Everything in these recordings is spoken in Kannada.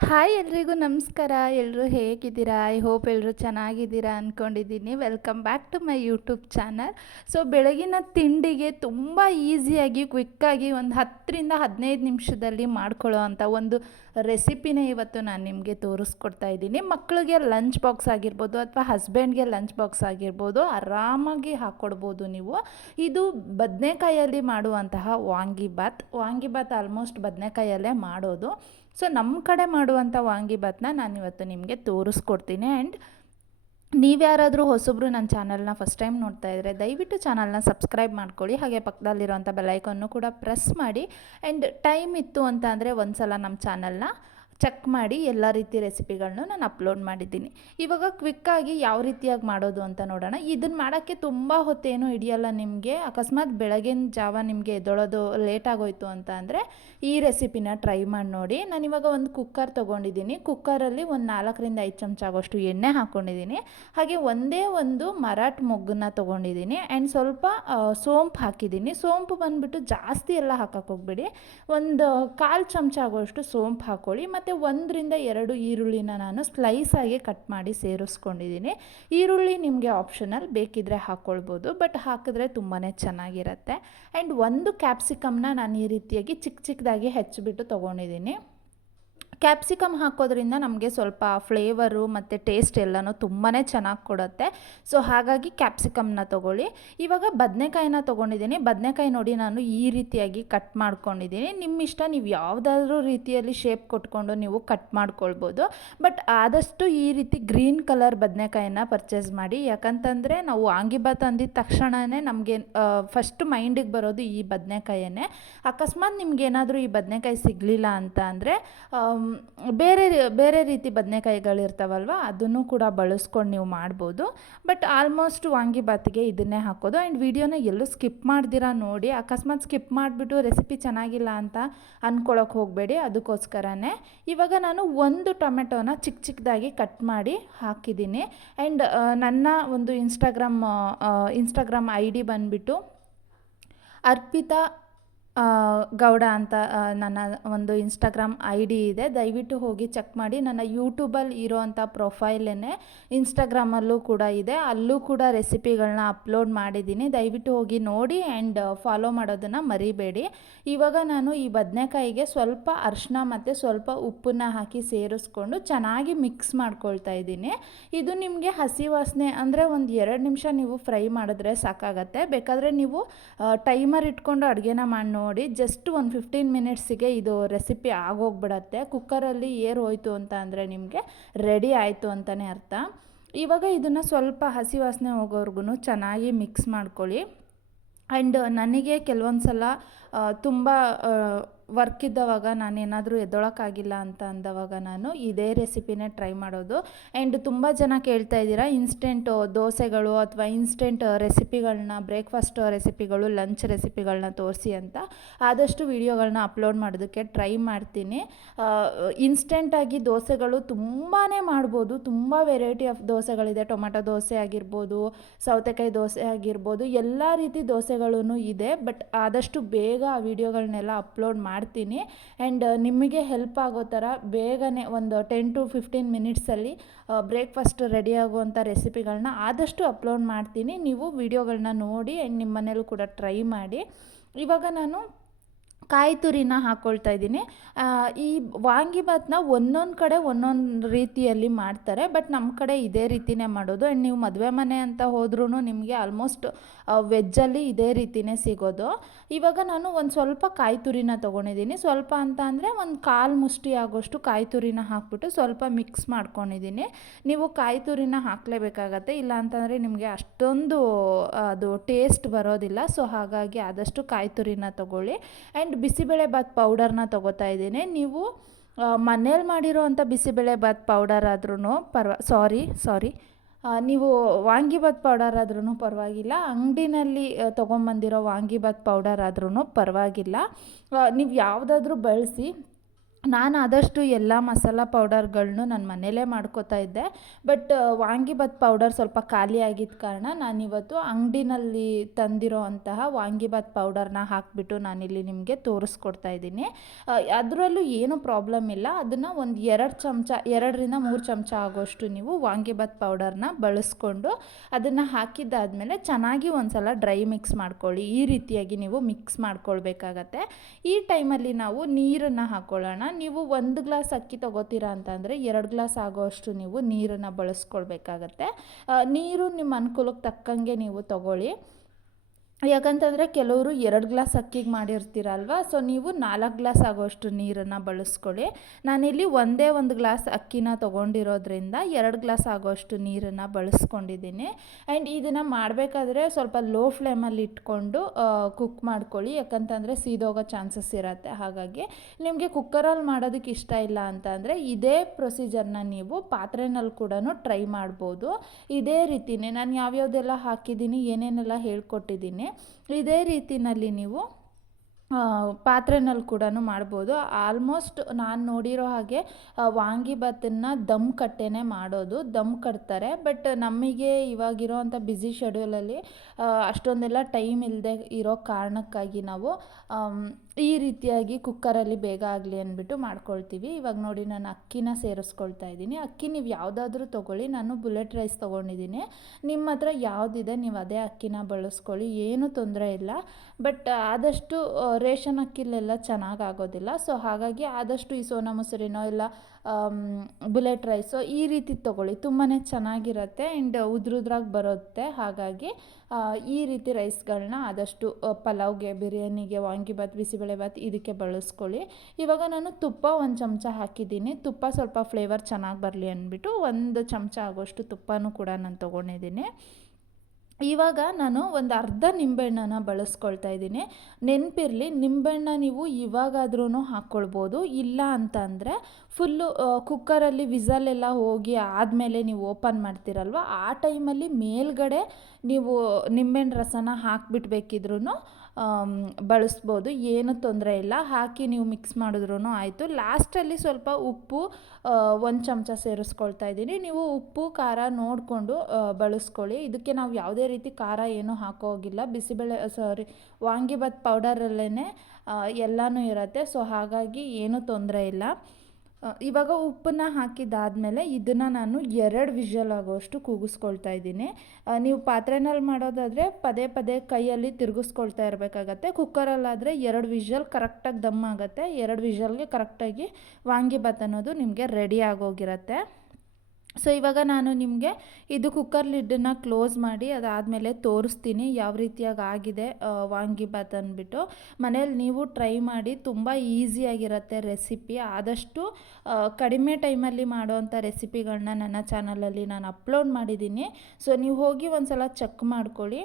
ಹಾಯ್ ಎಲ್ರಿಗೂ ನಮಸ್ಕಾರ. ಎಲ್ಲರೂ ಹೇಗಿದ್ದೀರಾ? ಐ ಹೋಪ್ ಎಲ್ಲರೂ ಚೆನ್ನಾಗಿದ್ದೀರಾ ಅಂದ್ಕೊಂಡಿದ್ದೀನಿ welcome back to my YouTube channel. So, ಬೆಳಗಿನ ತಿಂಡಿಗೆ ತುಂಬ ಈಸಿಯಾಗಿ, ಕ್ವಿಕ್ಕಾಗಿ ಒಂದು ಹತ್ತರಿಂದ ಹದಿನೈದು ನಿಮಿಷದಲ್ಲಿ ಮಾಡ್ಕೊಳ್ಳೋ ಅಂಥ ಒಂದು ರೆಸಿಪಿನೇ ಇವತ್ತು ನಾನು ನಿಮಗೆ ತೋರಿಸ್ಕೊಡ್ತಾ ಇದ್ದೀನಿ. ಮಕ್ಕಳಿಗೆ ಲಂಚ್ ಬಾಕ್ಸ್ ಆಗಿರ್ಬೋದು ಅಥವಾ ಹಸ್ಬೆಂಡ್ಗೆ ಲಂಚ್ ಬಾಕ್ಸ್ ಆಗಿರ್ಬೋದು ಆರಾಮಾಗಿ ಹಾಕ್ಕೊಡ್ಬೋದು ನೀವು. ಇದು ಬದನೆಕಾಯಲ್ಲಿ ಮಾಡುವಂತಹ ವಾಂಗಿಬಾತ್. ವಾಂಗಿಬಾತ್ ಆಲ್ಮೋಸ್ಟ್ ಬದನೆಕಾಯಲ್ಲೇ ಮಾಡೋದು. ಸೊ ನಮ್ಮ ಕಡೆ ಮಾಡುವಂಥ ವಾಂಗಿಭಾತ್ನ ನಾನಿವತ್ತು ನಿಮಗೆ ತೋರಿಸ್ಕೊಡ್ತೀನಿ. ಆ್ಯಂಡ್ ನೀವ್ಯಾರಾದರೂ ಹೊಸಬ್ರು ನನ್ನ ಚಾನಲ್ನ ಫಸ್ಟ್ ಟೈಮ್ ನೋಡ್ತಾ ಇದ್ದರೆ ದಯವಿಟ್ಟು ಚಾನಲ್ನ ಸಬ್ಸ್ಕ್ರೈಬ್ ಮಾಡ್ಕೊಳ್ಳಿ. ಹಾಗೆ ಪಕ್ಕದಲ್ಲಿರುವಂಥ ಬೆಲೈಕನ್ನು ಕೂಡ ಪ್ರೆಸ್ ಮಾಡಿ. ಆ್ಯಂಡ್ ಟೈಮ್ ಇತ್ತು ಅಂತ ಅಂದರೆ ಒಂದು ಸಲ ನಮ್ಮ ಚಾನಲ್ನ ಚೆಕ್ ಮಾಡಿ ಎಲ್ಲ ರೀತಿ ರೆಸಿಪಿಗಳನ್ನು ನಾನು ಅಪ್ಲೋಡ್ ಮಾಡಿದ್ದೀನಿ. ಇವಾಗ ಕ್ವಿಕ್ಕಾಗಿ ಯಾವ ರೀತಿಯಾಗಿ ಮಾಡೋದು ಅಂತ ನೋಡೋಣ. ಇದನ್ನು ಮಾಡೋಕ್ಕೆ ತುಂಬ ಹೊತ್ತೇನು ಹಿಡಿಯಲ್ಲ ನಿಮಗೆ. ಅಕಸ್ಮಾತ್ ಬೆಳಗಿನ ಜಾವ ನಿಮಗೆ ಎದ್ದೊಳೋದು ಲೇಟ್ ಆಗೋಯ್ತು ಅಂತ ಅಂದರೆ ಈ ರೆಸಿಪಿನ ಟ್ರೈ ಮಾಡಿ ನೋಡಿ. ನಾನು ಇವಾಗ ಒಂದು ಕುಕ್ಕರ್ ತೊಗೊಂಡಿದ್ದೀನಿ. ಕುಕ್ಕರಲ್ಲಿ ಒಂದು ನಾಲ್ಕರಿಂದ ಐದು ಚಮಚ ಆಗೋಷ್ಟು ಎಣ್ಣೆ ಹಾಕ್ಕೊಂಡಿದ್ದೀನಿ ಹಾಗೆ ಒಂದೇ ಒಂದು ಮರಾಠ ಮೊಗ್ಗನ್ನ ತೊಗೊಂಡಿದ್ದೀನಿ. ಆ್ಯಂಡ್ ಸ್ವಲ್ಪ ಸೋಂಪು ಹಾಕಿದ್ದೀನಿ. ಸೋಂಪು ಬಂದುಬಿಟ್ಟು ಜಾಸ್ತಿ ಎಲ್ಲ ಹಾಕೋಕ್ಕೋಗ್ಬೇಡಿ ಒಂದು ಕಾಲು ಚಮಚ ಆಗೋಷ್ಟು ಸೋಂಪು ಹಾಕ್ಕೊಳ್ಳಿ ಮತ್ತು ಒಂದರಿಂದ ಎರಡು ಈರುಳ್ಳಿನ ನಾನು ಸ್ಲೈಸಾಗಿ ಕಟ್ ಮಾಡಿ ಸೇರಿಸ್ಕೊಂಡಿದ್ದೀನಿ. ಈರುಳ್ಳಿ ನಿಮಗೆ ಆಪ್ಷನಲ್ ಬೇಕಿದ್ದರೆ ಹಾಕ್ಕೊಳ್ಬೋದು ಬಟ್ ಹಾಕಿದ್ರೆ ತುಂಬಾ ಚೆನ್ನಾಗಿರುತ್ತೆ. ಆ್ಯಂಡ್ ಒಂದು ಕ್ಯಾಪ್ಸಿಕಮ್ನ ನಾನು ಈ ರೀತಿಯಾಗಿ ಚಿಕ್ಕ ಚಿಕ್ಕದಾಗಿ ಹೆಚ್ಚಿಬಿಟ್ಟು ತೊಗೊಂಡಿದ್ದೀನಿ. ಕ್ಯಾಪ್ಸಿಕಮ್ ಹಾಕೋದ್ರಿಂದ ನಮಗೆ ಸ್ವಲ್ಪ ಫ್ಲೇವರು ಮತ್ತು ಟೇಸ್ಟ್ ಎಲ್ಲನೂ ತುಂಬಾ ಚೆನ್ನಾಗಿ ಕೊಡುತ್ತೆ. ಸೊ ಹಾಗಾಗಿ ಕ್ಯಾಪ್ಸಿಕಮ್ನ ತೊಗೊಳ್ಳಿ. ಇವಾಗ ಬದನೆಕಾಯಿನ ತೊಗೊಂಡಿದ್ದೀನಿ. ಬದನೆಕಾಯಿ ನೋಡಿ ನಾನು ಈ ರೀತಿಯಾಗಿ ಕಟ್ ಮಾಡ್ಕೊಂಡಿದ್ದೀನಿ. ನಿಮ್ಮ ಇಷ್ಟ, ನೀವು ಯಾವುದಾದ್ರೂ ರೀತಿಯಲ್ಲಿ ಶೇಪ್ ಕೊಟ್ಕೊಂಡು ನೀವು ಕಟ್ ಮಾಡ್ಕೊಳ್ಬೋದು. ಬಟ್ ಆದಷ್ಟು ಈ ರೀತಿ ಗ್ರೀನ್ ಕಲರ್ ಬದನೆಕಾಯಿನ ಪರ್ಚೇಸ್ ಮಾಡಿ. ಯಾಕಂತಂದರೆ ನಾವು ಆಂಗಿಭಾತ್ ಅಂದಿದ ತಕ್ಷಣವೇ ನಮಗೆ ಫಸ್ಟ್ ಮೈಂಡಿಗೆ ಬರೋದು ಈ ಬದನೆಕಾಯನ್ನೇ ಅಕಸ್ಮಾತ್ ನಿಮ್ಗೆ ಏನಾದರೂ ಈ ಬದನೆಕಾಯಿ ಸಿಗಲಿಲ್ಲ ಅಂತ ಅಂದರೆ ಬೇರೆ ಬೇರೆ ರೀತಿ ಬದನೆಕಾಯಿಗಳಿರ್ತಾವಲ್ವ, ಅದನ್ನು ಕೂಡ ಬಳಸ್ಕೊಂಡು ನೀವು ಮಾಡ್ಬೋದು. ಬಟ್ ಆಲ್ಮೋಸ್ಟ್ ವಾಂಗಿಬಾತಿಗೆ ಇದನ್ನೇ ಹಾಕೋದು. ಆ್ಯಂಡ್ ವೀಡಿಯೋನ ಎಲ್ಲೂ ಸ್ಕಿಪ್ ಮಾಡ್ದಿರಾ ನೋಡಿ, ಅಕಸ್ಮಾತ್ ಸ್ಕಿಪ್ ಮಾಡಿಬಿಟ್ಟು ರೆಸಿಪಿ ಚೆನ್ನಾಗಿಲ್ಲ ಅಂತ ಅಂದ್ಕೊಳಕ್ಕೆ ಹೋಗಬೇಡಿ, ಅದಕ್ಕೋಸ್ಕರನೇ. ಇವಾಗ ನಾನು ಒಂದು ಟೊಮೆಟೊನ ಚಿಕ್ಕ ಚಿಕ್ಕದಾಗಿ ಕಟ್ ಮಾಡಿ ಹಾಕಿದ್ದೀನಿ. ಆ್ಯಂಡ್ ನನ್ನ ಒಂದು ಇನ್ಸ್ಟಾಗ್ರಾಮ್ ಇನ್ಸ್ಟಾಗ್ರಾಮ್ ಐ ಡಿ ಬಂದುಬಿಟ್ಟು ಅರ್ಪಿತಾ ಗೌಡ ಅಂತ ನನ್ನ ಒಂದು ಇನ್ಸ್ಟಾಗ್ರಾಮ್ ಐ ಡಿ ಇದೆ. ದಯವಿಟ್ಟು ಹೋಗಿ ಚೆಕ್ ಮಾಡಿ. ನನ್ನ ಯೂಟ್ಯೂಬಲ್ಲಿ ಇರೋವಂಥ ಪ್ರೊಫೈಲೇ ಇನ್ಸ್ಟಾಗ್ರಾಮಲ್ಲೂ ಕೂಡ ಇದೆ. ಅಲ್ಲೂ ಕೂಡ ರೆಸಿಪಿಗಳನ್ನ ಅಪ್ಲೋಡ್ ಮಾಡಿದ್ದೀನಿ. ದಯವಿಟ್ಟು ಹೋಗಿ ನೋಡಿ ಆ್ಯಂಡ್ ಫಾಲೋ ಮಾಡೋದನ್ನು ಮರಿಬೇಡಿ. ಇವಾಗ ನಾನು ಈ ಬದನೆಕಾಯಿಗೆ ಸ್ವಲ್ಪ ಅರಿಶಿನ ಮತ್ತು ಸ್ವಲ್ಪ ಉಪ್ಪನ್ನ ಹಾಕಿ ಸೇರಿಸ್ಕೊಂಡು ಚೆನ್ನಾಗಿ ಮಿಕ್ಸ್ ಮಾಡ್ಕೊಳ್ತಾ ಇದ್ದೀನಿ. ಇದು ನಿಮಗೆ ಹಸಿ ವಾಸನೆ ಅಂದರೆ ಒಂದು ಎರಡು ನಿಮಿಷ ನೀವು ಫ್ರೈ ಮಾಡಿದ್ರೆ ಸಾಕಾಗತ್ತೆ. ಬೇಕಾದರೆ ನೀವು ಟೈಮರ್ ಇಟ್ಕೊಂಡು ಅಡುಗೆನ ಮಾಡಿ ನೋಡಿ ಜಸ್ಟ್ ಒಂದು ಫಿಫ್ಟೀನ್ ಮಿನಿಟ್ಸಿಗೆ ಇದು ರೆಸಿಪಿ ಆಗೋಗ್ಬಿಡತ್ತೆ. ಕುಕ್ಕರಲ್ಲಿ ಏರ್ ಹೋಯ್ತು ಅಂತ ಅಂದರೆ ನಿಮಗೆ ರೆಡಿ ಆಯಿತು ಅಂತಲೇ ಅರ್ಥ. ಇವಾಗ ಇದನ್ನು ಸ್ವಲ್ಪ ಹಸಿ ವಾಸನೆ ಹೋಗೋರ್ಗು ಚೆನ್ನಾಗಿ ಮಿಕ್ಸ್ ಮಾಡ್ಕೊಳ್ಳಿ. ಆ್ಯಂಡ್ ನನಗೆ ಕೆಲವೊಂದು ಸಲ ತುಂಬ ವರ್ಕ್ ಇದ್ದವಾಗ ನಾನೇನಾದರೂ ಎದ್ದೊಳಕ್ಕಾಗಿಲ್ಲ ಅಂತ ಅಂದವಾಗ ನಾನು ಇದೇ ರೆಸಿಪಿನೇ ಟ್ರೈ ಮಾಡೋದು. ಆ್ಯಂಡ್ ತುಂಬ ಜನ ಕೇಳ್ತಾ ಇದ್ದೀರಾ ಇನ್ಸ್ಟೆಂಟ್ ದೋಸೆಗಳು ಅಥವಾ ಇನ್ಸ್ಟೆಂಟ್ ರೆಸಿಪಿಗಳನ್ನ ಬ್ರೇಕ್ಫಾಸ್ಟ್ ರೆಸಿಪಿಗಳು ಲಂಚ್ ರೆಸಿಪಿಗಳನ್ನ ತೋರಿಸಿ ಅಂತ ಆದಷ್ಟು ವೀಡಿಯೋಗಳನ್ನ ಅಪ್ಲೋಡ್ ಮಾಡೋದಕ್ಕೆ ಟ್ರೈ ಮಾಡ್ತೀನಿ. ಇನ್ಸ್ಟೆಂಟಾಗಿ ದೋಸೆಗಳು ತುಂಬಾ ಮಾಡ್ಬೋದು. ತುಂಬ ವೆರೈಟಿ ಆಫ್ ದೋಸೆಗಳಿದೆ. ಟೊಮೆಟೊ ದೋಸೆ ಆಗಿರ್ಬೋದು, ಸೌತೆಕಾಯಿ ದೋಸೆ ಆಗಿರ್ಬೋದು, ಎಲ್ಲ ರೀತಿ ದೋಸೆಗಳೂ ಇದೆ. ಬಟ್ ಆದಷ್ಟು ಬೇಗ ಆ ವಿಡಿಯೋಗಳನ್ನೆಲ್ಲ ಅಪ್ಲೋಡ್ ಮಾಡ್ತೀನಿ. ಆ್ಯಂಡ್ ನಿಮಗೆ ಹೆಲ್ಪ್ ಆಗೋ ಥರ ಬೇಗನೆ ಒಂದು ಟೆನ್ ಟು ಫಿಫ್ಟೀನ್ ಮಿನಿಟ್ಸಲ್ಲಿ ಬ್ರೇಕ್ಫಾಸ್ಟ್ ರೆಡಿ ಆಗುವಂಥ ರೆಸಿಪಿಗಳನ್ನ ಆದಷ್ಟು ಅಪ್ಲೋಡ್ ಮಾಡ್ತೀನಿ. ನೀವು ವಿಡಿಯೋಗಳನ್ನ ನೋಡಿ ಆ್ಯಂಡ್ ನಿಮ್ಮ ಮನೇಲೂ ಕೂಡ ಟ್ರೈ ಮಾಡಿ. ಇವಾಗ ನಾನು ಕಾಯಿ ತುರಿನ ಹಾಕ್ಕೊಳ್ತಾ ಇದ್ದೀನಿ. ಈ ವಾಂಗಿಬಾತ್ನ ಒಂದೊಂದು ಕಡೆ ಒಂದೊಂದು ರೀತಿಯಲ್ಲಿ ಮಾಡ್ತಾರೆ, ಬಟ್ ನಮ್ಮ ಕಡೆ ಇದೇ ರೀತಿನೇ ಮಾಡೋದು. ಆ್ಯಂಡ್ ನೀವು ಮದುವೆ ಮನೆ ಅಂತ ಹೋದ್ರೂ ನಿಮಗೆ ಆಲ್ಮೋಸ್ಟ್ ವೆಜ್ಜಲ್ಲಿ ಇದೇ ರೀತಿನೇ ಸಿಗೋದು. ಇವಾಗ ನಾನು ಒಂದು ಸ್ವಲ್ಪ ಕಾಯಿ ತುರಿನ ತೊಗೊಂಡಿದ್ದೀನಿ. ಸ್ವಲ್ಪ ಅಂತ ಅಂದರೆ ಒಂದು ಕಾಲು ಮುಷ್ಟಿ ಆಗೋಷ್ಟು ಕಾಯಿ ತುರಿನ ಹಾಕ್ಬಿಟ್ಟು ಸ್ವಲ್ಪ ಮಿಕ್ಸ್ ಮಾಡ್ಕೊಂಡಿದ್ದೀನಿ. ನೀವು ಕಾಯಿ ತುರಿನ ಹಾಕಲೇಬೇಕಾಗತ್ತೆ, ಇಲ್ಲ ಅಂತಂದರೆ ನಿಮಗೆ ಅಷ್ಟೊಂದು, ಅದು ಟೇಸ್ಟ್ ಬರೋದಿಲ್ಲ. ಸೊ ಹಾಗಾಗಿ ಆದಷ್ಟು ಕಾಯಿ ತುರಿನ ತೊಗೊಳ್ಳಿ. ಆ್ಯಂಡ್ ಬಿಸಿಬೇಳೆ ಬಾತ್ ಪೌಡರ್ನ ತೊಗೋತಾ ಇದ್ದೀನಿ. ನೀವು ಮನೇಲಿ ಮಾಡಿರೋವಂಥ ಬಿಸಿಬೇಳೆ ಬಾತ್ ಪೌಡರ್ ಆದ್ರೂ ಪರ್ವ ಸಾರಿ ಸಾರಿ ನೀವು ವಾಂಗಿಬಾತ್ ಪೌಡರ್ ಆದ್ರೂ ಪರವಾಗಿಲ್ಲ. ಅಂಗಡಿನಲ್ಲಿ ತೊಗೊಂಬಂದಿರೋ ವಾಂಗಿಬಾತ್ ಪೌಡರ್ ಆದ್ರೂ ಪರವಾಗಿಲ್ಲ. ನೀವು ಯಾವುದಾದ್ರೂ ಬಳಸಿ ನಾನು ಆದಷ್ಟು ಎಲ್ಲ ಮಸಾಲ ಪೌಡರ್ಗಳನ್ನು ನಾನು ಮನೇಲೇ ಮಾಡ್ಕೋತಾ ಇದ್ದೆ. ಬಟ್ ವಾಂಗಿಭಾತ್ ಪೌಡರ್ ಸ್ವಲ್ಪ ಖಾಲಿ ಆಗಿದ್ದ ಕಾರಣ ನಾನಿವತ್ತು ಅಂಗಡಿನಲ್ಲಿ ತಂದಿರೋ ಅಂತಹ ವಾಂಗಿಭಾತ್ ಪೌಡರ್ನ ಹಾಕಿಬಿಟ್ಟು ನಾನಿಲ್ಲಿ ನಿಮಗೆ ತೋರಿಸ್ಕೊಡ್ತಾ ಇದ್ದೀನಿ. ಅದರಲ್ಲೂ ಏನು ಪ್ರಾಬ್ಲಮ್ ಇಲ್ಲ. ಅದನ್ನು ಒಂದು ಎರಡು ಚಮಚ, ಎರಡರಿಂದ ಮೂರು ಚಮಚ ಆಗೋಷ್ಟು ನೀವು ವಾಂಗಿಭಾತ್ ಪೌಡರ್ನ ಬಳಸ್ಕೊಂಡು ಅದನ್ನು ಹಾಕಿದ್ದಾದಮೇಲೆ ಚೆನ್ನಾಗಿ ಒಂದು ಸಲ ಡ್ರೈ ಮಿಕ್ಸ್ ಮಾಡ್ಕೊಳ್ಳಿ. ಈ ರೀತಿಯಾಗಿ ನೀವು ಮಿಕ್ಸ್ ಮಾಡ್ಕೊಳ್ಬೇಕಾಗತ್ತೆ. ಈ ಟೈಮಲ್ಲಿ ನಾವು ನೀರನ್ನು ಹಾಕ್ಕೊಳ್ಳೋಣ ನೀವು ಒಂದು ಗ್ಲಾಸ್ ಅಕ್ಕಿ ತೊಗೋತೀರಾ ಅಂತಂದರೆ ಎರಡು ಗ್ಲಾಸ್ ಆಗೋಷ್ಟು ನೀವು ನೀರನ್ನು ಬಳಸ್ಕೊಳ್ಬೇಕಾಗತ್ತೆ. ನೀರು ನಿಮ್ಮ ಅನುಕೂಲಕ್ಕೆ ತಕ್ಕಂಗೆ ನೀವು ತಗೊಳ್ಳಿ. ಯಾಕಂತಂದರೆ ಕೆಲವರು ಎರಡು ಗ್ಲಾಸ್ ಅಕ್ಕಿಗೆ ಮಾಡಿರ್ತೀರಲ್ವ? ಸೊ ನೀವು ನಾಲ್ಕು ಗ್ಲಾಸ್ ಆಗೋಷ್ಟು ನೀರನ್ನು ಬಳಸ್ಕೊಳ್ಳಿ. ನಾನಿಲ್ಲಿ ಒಂದೇ ಒಂದು ಗ್ಲಾಸ್ ಅಕ್ಕಿನ ತೊಗೊಂಡಿರೋದ್ರಿಂದ ಎರಡು ಗ್ಲಾಸ್ ಆಗೋಷ್ಟು ನೀರನ್ನು ಬಳಸ್ಕೊಂಡಿದ್ದೀನಿ. ಆ್ಯಂಡ್ ಇದನ್ನು ಮಾಡಬೇಕಾದ್ರೆ ಸ್ವಲ್ಪ ಲೋ ಫ್ಲೇಮಲ್ಲಿ ಇಟ್ಕೊಂಡು ಕುಕ್ ಮಾಡ್ಕೊಳ್ಳಿ. ಯಾಕಂತಂದರೆ ಸೀದೋಗೋ ಚಾನ್ಸಸ್ ಇರುತ್ತೆ. ಹಾಗಾಗಿ ನಿಮಗೆ ಕುಕ್ಕರಲ್ಲಿ ಮಾಡೋದಕ್ಕೆ ಇಷ್ಟ ಇಲ್ಲ ಅಂತಂದರೆ ಇದೇ ಪ್ರೊಸೀಜರ್ನ ನೀವು ಪಾತ್ರೆನಲ್ಲಿ ಕೂಡ ಟ್ರೈ ಮಾಡ್ಬೋದು. ಇದೇ ರೀತಿಯೇ ನಾನು ಯಾವ್ಯಾವುದೆಲ್ಲ ಹಾಕಿದ್ದೀನಿ, ಏನೇನೆಲ್ಲ ಹೇಳ್ಕೊಟ್ಟಿದ್ದೀನಿ ಇದೇ ರೀತಿಯಲ್ಲಿ ನೀವು ಪಾತ್ರೆನಲ್ಲಿ ಕೂಡ ಮಾಡ್ಬೋದು. ಆಲ್ಮೋಸ್ಟ್ ನಾನು ನೋಡಿರೋ ಹಾಗೆ ವಾಂಗಿಭಾತನ್ನು ದಮ್ ಕಟ್ಟೆನೇ ಮಾಡೋದು. ದಮ್ ಕಟ್ತಾರೆ. ಬಟ್ ನಮಗೆ ಇವಾಗಿರೋ ಅಂಥ ಬ್ಯುಸಿ ಶೆಡ್ಯೂಲಲ್ಲಿ ಅಷ್ಟೊಂದೆಲ್ಲ ಟೈಮ್ ಇಲ್ಲದೆ ಇರೋ ಕಾರಣಕ್ಕಾಗಿ ನಾವು ಈ ರೀತಿಯಾಗಿ ಕುಕ್ಕರಲ್ಲಿ ಬೇಗ ಆಗಲಿ ಅಂದ್ಬಿಟ್ಟು ಮಾಡ್ಕೊಳ್ತೀವಿ. ಇವಾಗ ನೋಡಿ ನಾನು ಅಕ್ಕಿನ ಸೇರಿಸ್ಕೊಳ್ತಾ ಇದ್ದೀನಿ. ಅಕ್ಕಿ ನೀವು ಯಾವುದಾದ್ರೂ ತೊಗೊಳ್ಳಿ. ನಾನು ಬುಲೆಟ್ ರೈಸ್ ತೊಗೊಂಡಿದ್ದೀನಿ. ನಿಮ್ಮ ಹತ್ರ ಯಾವುದಿದೆ ನೀವು ಅದೇ ಅಕ್ಕಿನ ಬಳಸ್ಕೊಳ್ಳಿ. ಏನೂ ತೊಂದರೆ ಇಲ್ಲ. ಬಟ್ ಆದಷ್ಟು ರೇಷನ್ ಅಕ್ಕಿಲೆಲ್ಲ ಚೆನ್ನಾಗಿ ಆಗೋದಿಲ್ಲ. ಸೊ ಹಾಗಾಗಿ ಆದಷ್ಟು ಈ ಸೋನಾ ಮೊಸರಿನೋ ಇಲ್ಲ ಬುಲೆಟ್ ರೈಸು ಈ ರೀತಿ ತೊಗೊಳ್ಳಿ. ತುಂಬಾ ಚೆನ್ನಾಗಿರುತ್ತೆ ಆ್ಯಂಡ್ ಉದ್ರುದ್ರಾಗಿ ಬರುತ್ತೆ. ಹಾಗಾಗಿ ಈ ರೀತಿ ರೈಸ್ಗಳನ್ನ ಆದಷ್ಟು ಪಲಾವ್ಗೆ, ಬಿರಿಯಾನಿಗೆ ವಾಂಗಿಭಾತ್ ಬಿಸಿಬೇಳೆಭಾತ್ ಇದಕ್ಕೆ ಬಳಸ್ಕೊಳ್ಳಿ. ಇವಾಗ ನಾನು ತುಪ್ಪ ಒಂದು ಚಮಚ ಹಾಕಿದ್ದೀನಿ. ತುಪ್ಪ ಸ್ವಲ್ಪ ಫ್ಲೇವರ್ ಚೆನ್ನಾಗಿ ಬರಲಿ ಅಂದ್ಬಿಟ್ಟು ಒಂದು ಚಮಚ ಆಗೋಷ್ಟು ತುಪ್ಪನೂ ಕೂಡ ನಾನು ತೊಗೊಂಡಿದ್ದೀನಿ. ಇವಾಗ ನಾನು ಒಂದು ಅರ್ಧ ನಿಂಬೆಹಣ್ಣನ್ನು ಬಳಸ್ಕೊಳ್ತಾ ಇದ್ದೀನಿ. ನೆನಪಿರಲಿ, ನಿಂಬೆಹಣ್ಣ ನೀವು ಇವಾಗಾದ್ರೂ ಹಾಕ್ಕೊಳ್ಬೋದು. ಇಲ್ಲ ಅಂತ ಅಂದರೆ ಫುಲ್ಲು ಕುಕ್ಕರಲ್ಲಿ ವಿಸಲೆಲ್ಲ ಹೋಗಿ ಆದಮೇಲೆ ನೀವು ಓಪನ್ ಮಾಡ್ತೀರಲ್ವ? ಆ ಟೈಮಲ್ಲಿ ಮೇಲ್ಗಡೆ ನೀವು ನಿಂಬೆಹಣ್ಣು ರಸನ ಹಾಕಿಬಿಟ್ಬೇಕಿದ್ರೂ ಬಳಸ್ಬೋದು. ಏನು ತೊಂದರೆ ಇಲ್ಲ. ಹಾಕಿ ನೀವು ಮಿಕ್ಸ್ ಮಾಡಿದ್ರೂ ಆಯಿತು. ಲಾಸ್ಟಲ್ಲಿ ಸ್ವಲ್ಪ ಉಪ್ಪು ಒಂದು ಚಮಚ ಸೇರಿಸ್ಕೊಳ್ತಾ ಇದ್ದೀನಿ. ನೀವು ಉಪ್ಪು, ಖಾರ ನೋಡಿಕೊಂಡು ಬಳಸ್ಕೊಳ್ಳಿ. ಇದಕ್ಕೆ ನಾವು ಯಾವುದೇ ರೀತಿ ಖಾರ ಏನೂ ಹಾಕೋಗಿಲ್ಲ ಬಿಸಿಬೇಳೆ ಸಾರಿ, ವಾಂಗಿಭಾತ್ ಪೌಡರಲ್ಲೇ ಎಲ್ಲನೂ ಇರುತ್ತೆ. ಸೊ ಹಾಗಾಗಿ ಏನೂ ತೊಂದರೆ ಇಲ್ಲ. ಇವಾಗ ಉಪ್ಪನ್ನ ಹಾಕಿದ್ದಾದಮೇಲೆ ಇದನ್ನು ನಾನು ಎರಡು ವಿಷಲ್ ಆಗೋಷ್ಟು ಕೂಗಿಸ್ಕೊಳ್ತಾ ಇದ್ದೀನಿ. ನೀವು ಪಾತ್ರೆನಲ್ಲಿ ಮಾಡೋದಾದರೆ ಪದೇ ಪದೇ ಕೈಯಲ್ಲಿ ತಿರುಗಿಸ್ಕೊಳ್ತಾ ಇರಬೇಕಾಗತ್ತೆ. ಕುಕ್ಕರಲ್ಲಾದರೆ ಎರಡು ವಿಷಲ್ ಕರೆಕ್ಟಾಗಿ ದಮ್ ಆಗುತ್ತೆ. ಎರಡು ವಿಷಲ್ಗೆ ಕರೆಕ್ಟಾಗಿ ವಾಂಗಿಬಾತ್ ಅನ್ನೋದು ನಿಮಗೆ ರೆಡಿ ಆಗೋಗಿರುತ್ತೆ. ಸೊ ಇವಾಗ ನಾನು ನಿಮಗೆ ಇದು ಕುಕ್ಕರ್ ಲಿಡ್ಡನ್ನು ಕ್ಲೋಸ್ ಮಾಡಿ ಅದಾದಮೇಲೆ ತೋರಿಸ್ತೀನಿ ಯಾವ ರೀತಿಯಾಗಿ ಆಗಿದೆ ವಾಂಗಿಬಾತ್ ಅಂದ್ಬಿಟ್ಟು. ಮನೇಲಿ ನೀವು ಟ್ರೈ ಮಾಡಿ ತುಂಬ ಈಸಿಯಾಗಿರುತ್ತೆ ರೆಸಿಪಿ ಆದಷ್ಟು ಕಡಿಮೆ ಟೈಮಲ್ಲಿ ಮಾಡುವಂಥ ರೆಸಿಪಿಗಳನ್ನ ನನ್ನ ಚಾನಲಲ್ಲಿ ನಾನು ಅಪ್ಲೋಡ್ ಮಾಡಿದ್ದೀನಿ. ಸೊ ನೀವು ಹೋಗಿ ಒಂದು ಸಲ ಚೆಕ್ ಮಾಡ್ಕೊಳ್ಳಿ.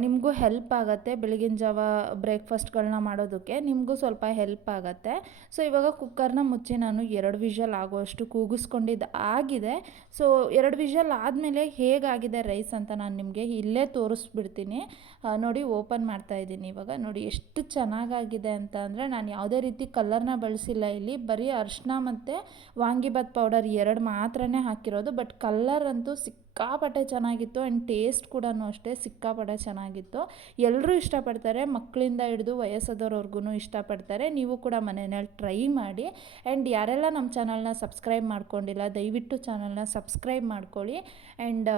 ನಿಮಗೂ ಹೆಲ್ಪ್ ಆಗುತ್ತೆ ಬೆಳಗಿನ ಜಾವ ಬ್ರೇಕ್ಫಾಸ್ಟ್ಗಳನ್ನ ಮಾಡೋದಕ್ಕೆ, ನಿಮಗೂ ಸ್ವಲ್ಪ ಹೆಲ್ಪ್ ಆಗುತ್ತೆ. ಸೊ ಇವಾಗ ಕುಕ್ಕರ್ನ ಮುಚ್ಚಿ ನಾನು ಎರಡು ವಿಷಲ್ ಆಗೋಷ್ಟು ಕೂಗಿಸ್ಕೊಂಡಿದ್ದು, ಆಗಿದೆ. ಸೊ ಎರಡು ವಿಷಲ್ ಆದಮೇಲೆ ಹೇಗಾಗಿದೆ ರೈಸ್ ಅಂತ ನಾನು ನಿಮಗೆ ಇಲ್ಲೇ ತೋರಿಸ್ಬಿಡ್ತೀನಿ. ನೋಡಿ ಓಪನ್ ಮಾಡ್ತಾ ಇದ್ದೀನಿ ಇವಾಗ. ನೋಡಿ ಎಷ್ಟು ಚೆನ್ನಾಗಾಗಿದೆ ಅಂತ ಅಂದರೆ ನಾನು ಯಾವುದೇ ರೀತಿ ಕಲರ್ನ ಬಳಸಿಲ್ಲ ಇಲ್ಲಿ. ಬರೀ ಅರ್ಶಿನ ಮತ್ತು ವಾಂಗಿಬಾತ್ ಪೌಡರ್ ಎರಡು ಮಾತ್ರನೇ ಹಾಕಿರೋದು ಬಟ್ ಕಲ್ಲರ್ ಅಂತೂ ಸಿಕ್ ಸಿಕ್ಕಾಪಟ್ಟೆ ಚೆನ್ನಾಗಿತ್ತು ಆ್ಯಂಡ್ ಟೇಸ್ಟ್ ಕೂಡ ಅಷ್ಟೇ ಸಿಕ್ಕಾಪಟ್ಟೆ ಚೆನ್ನಾಗಿತ್ತು. ಎಲ್ಲರೂ ಇಷ್ಟಪಡ್ತಾರೆ, ಮಕ್ಕಳಿಂದ ಹಿಡಿದು ವಯಸ್ಸಾದವ್ರವ್ರಿಗೂ ಇಷ್ಟಪಡ್ತಾರೆ. ನೀವು ಕೂಡ ಮನೆಯಲ್ಲಿ ಟ್ರೈ ಮಾಡಿ. ಆ್ಯಂಡ್ ಯಾರೆಲ್ಲ ನಮ್ಮ ಚಾನಲ್ನ ಸಬ್ಸ್ಕ್ರೈಬ್ ಮಾಡ್ಕೊಂಡಿಲ್ಲ, ದಯವಿಟ್ಟು ಚಾನಲ್ನ ಸಬ್ಸ್ಕ್ರೈಬ್ ಮಾಡ್ಕೊಳ್ಳಿ. ಆ್ಯಂಡ್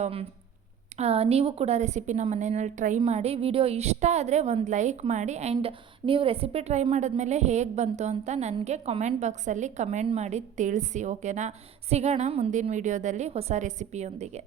ನೀವು ಕೂಡ ರೆಸಿಪಿನ ಮನೆಯಲ್ಲಿ ಟ್ರೈ ಮಾಡಿ. ವಿಡಿಯೋ ಇಷ್ಟ ಆದರೆ ಒಂದು ಲೈಕ್ ಮಾಡಿ. ಆ್ಯಂಡ್ ನೀವು ರೆಸಿಪಿ ಟ್ರೈ ಮಾಡಿದ್ಮೇಲೆ ಹೇಗೆ ಬಂತು ಅಂತ ನನಗೆ ಕಮೆಂಟ್ ಬಾಕ್ಸಲ್ಲಿ ಕಮೆಂಟ್ ಮಾಡಿ ತಿಳಿಸಿ, ಓಕೆನಾ? ಸಿಗೋಣ ಮುಂದಿನ ವಿಡಿಯೋದಲ್ಲಿ ಹೊಸ ರೆಸಿಪಿಯೊಂದಿಗೆ.